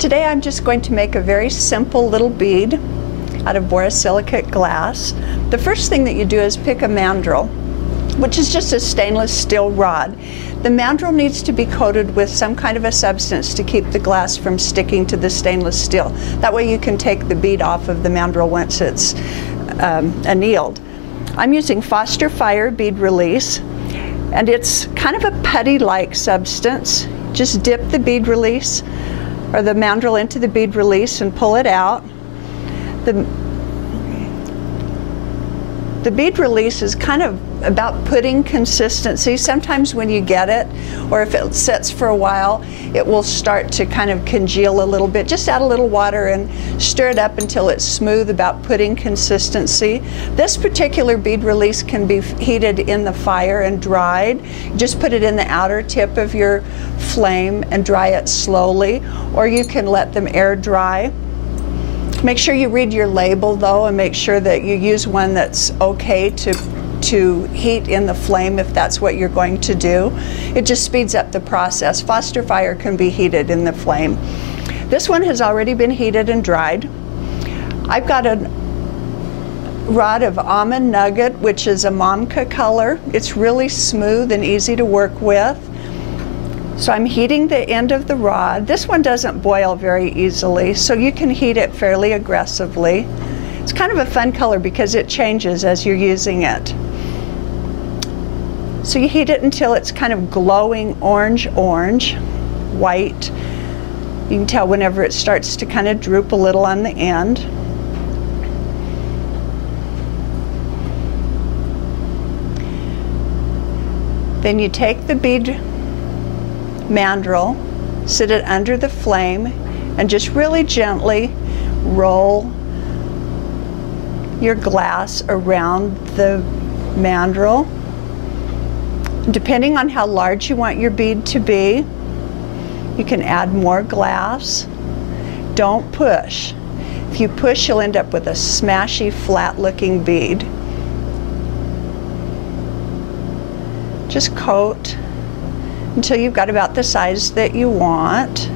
Today I'm just going to make a very simple little bead out of borosilicate glass. The first thing that you do is pick a mandrel, which is just a stainless steel rod. The mandrel needs to be coated with some kind of a substance to keep the glass from sticking to the stainless steel. That way you can take the bead off of the mandrel once it's annealed. I'm using Foster Fire bead release, and it's kind of a putty-like substance. Just dip the bead release or the mandrel into the bead release and pull it out. The bead release is kind of about pudding consistency. Sometimes when you get it, or if it sits for a while, it will start to kind of congeal a little bit. Just add a little water and stir it up until it's smooth, about pudding consistency. This particular bead release can be heated in the fire and dried. Just put it in the outer tip of your flame and dry it slowly, or you can let them air dry. Make sure you read your label though, and make sure that you use one that's okay to heat in the flame if that's what you're going to do. It just speeds up the process. Foster Fire can be heated in the flame. This one has already been heated and dried. I've got a rod of Almond Nugget, which is a Momka color. It's really smooth and easy to work with. So I'm heating the end of the rod. This one doesn't boil very easily, so you can heat it fairly aggressively. It's kind of a fun color because it changes as you're using it. So you heat it until it's kind of glowing orange, white. You can tell whenever it starts to kind of droop a little on the end. Then you take the bead mandrel, sit it under the flame, and just really gently roll your glass around the mandrel. Depending on how large you want your bead to be, you can add more glass. Don't push. If you push, you'll end up with a smashy, flat-looking bead. Just coat until you've got about the size that you want.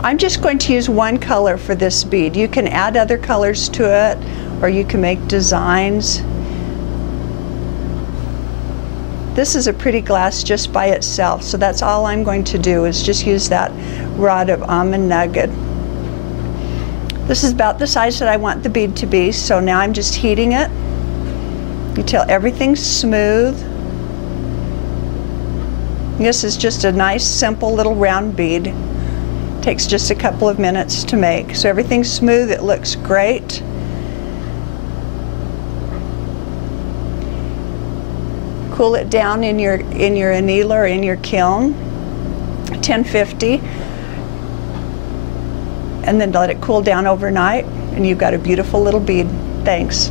I'm just going to use one color for this bead. You can add other colors to it, or you can make designs. This is a pretty glass just by itself, so that's all I'm going to do, is just use that rod of Almond Nugget. This is about the size that I want the bead to be, so now I'm just heating it until everything's smooth. This is just a nice, simple little round bead. Takes just a couple of minutes to make. So everything's smooth, it looks great. Cool it down in your annealer or in your kiln, 1050, and then let it cool down overnight, and you've got a beautiful little bead. Thanks.